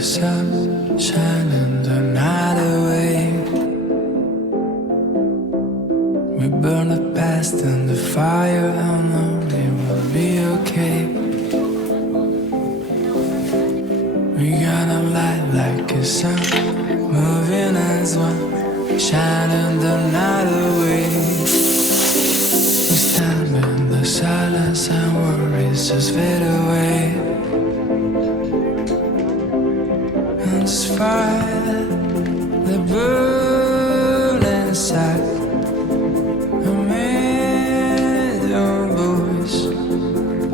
the sun shining the night away. We burn the past in the fire, I know it will be okay. We got a light like a sun, moving as one, shining the night away. We stand in the silence and worries just fade away. And just fire the burn inside a million voice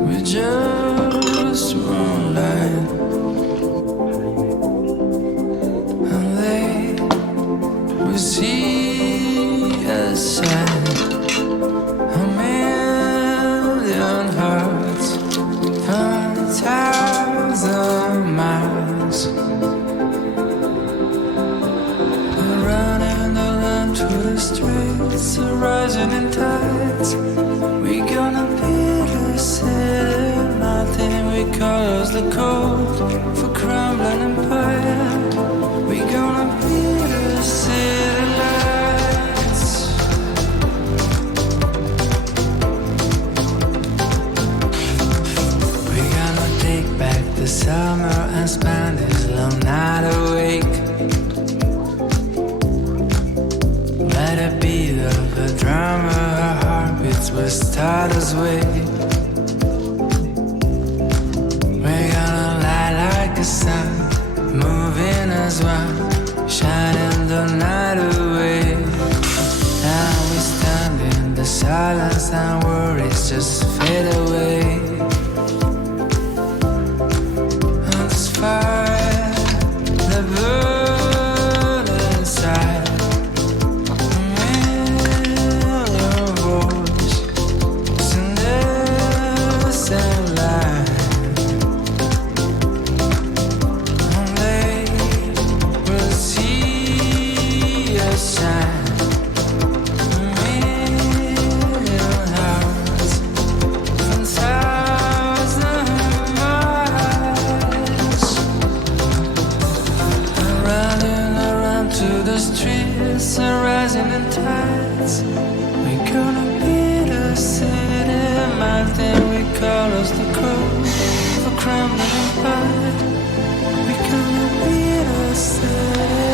with just one line. And they will see a sign, a million hearts from 1,000 miles. Streets are rising in tides. We gonna build a city, nothing we cause the cold for crumbling empire. We gonna build a city lights. We gonna take back the summer and spend this long night awake. Let it be the drama, our heartbeats will start us way. We're gonna light like a sun, moving as one, shining the night away. Now we stand in the silence and worries just fade away. And this fire, the burn inside. Streets are rising in tides. We're gonna build a city, mountain we call us the coast for crumbling empire. We're gonna build a city.